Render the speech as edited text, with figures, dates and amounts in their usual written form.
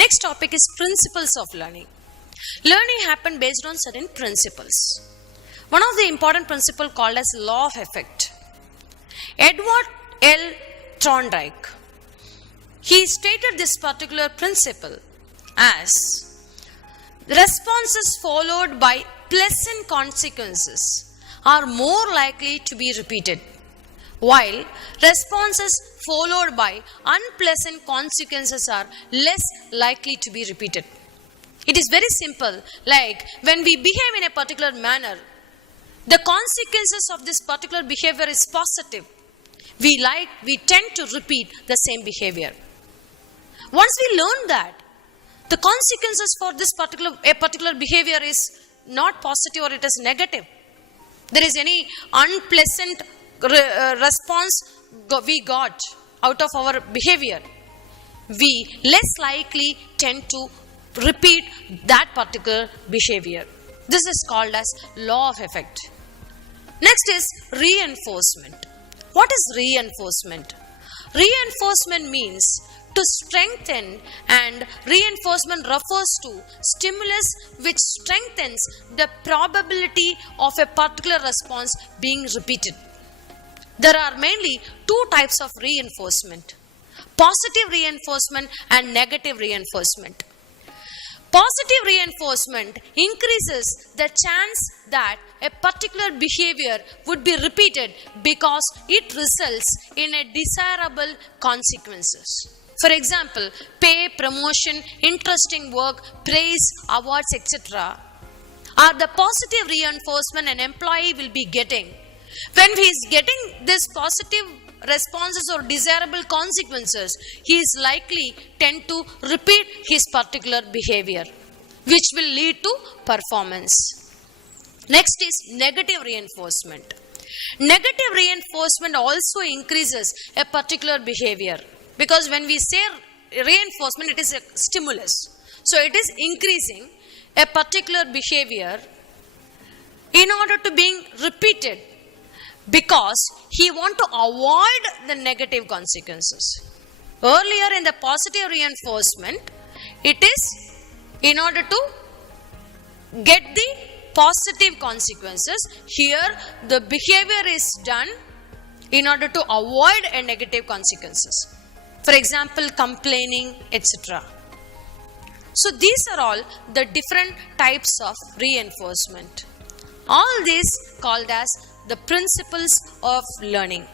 Next topic is principles of learning. Learning happens based on certain principles. One of the important principles called as law of effect. Edward L. Thorndike, he stated this particular principle as responses followed by pleasant consequences are more likely to be repeated, while responses followed by unpleasant consequences are less likely to be repeated. It is very simple. Like when we behave in a particular manner, the consequences of this particular behavior is positive. We tend to repeat the same behavior. Once we learn that the consequences for this particular behavior is not positive or it is negative, there is any unpleasant response we got out of our behavior, we less likely tend to repeat that particular behavior. This is called as law of effect. Next is reinforcement. What is reinforcement? Reinforcement means to strengthen, and reinforcement refers to stimulus which strengthens the probability of a particular response being repeated. There are mainly two types of reinforcement: positive reinforcement and negative reinforcement. Positive reinforcement increases the chance that a particular behavior would be repeated because it results in a desirable consequences. For example, pay, promotion, interesting work, praise, awards, etc. are the positive reinforcement an employee will be getting. When he is getting this positive responses or desirable consequences, he is likely tend to repeat his particular behavior, which will lead to performance. Next is negative reinforcement. Negative reinforcement also increases a particular behavior, because when we say reinforcement, it is a stimulus. So it is increasing a particular behavior in order to being repeated, because he want to avoid the negative consequences. Earlier in the positive reinforcement, it is in order to get the positive consequences. Here the behavior is done in order to avoid a negative consequences. For example, complaining, etc. So these are all the different types of reinforcement. All these called as the principles of learning.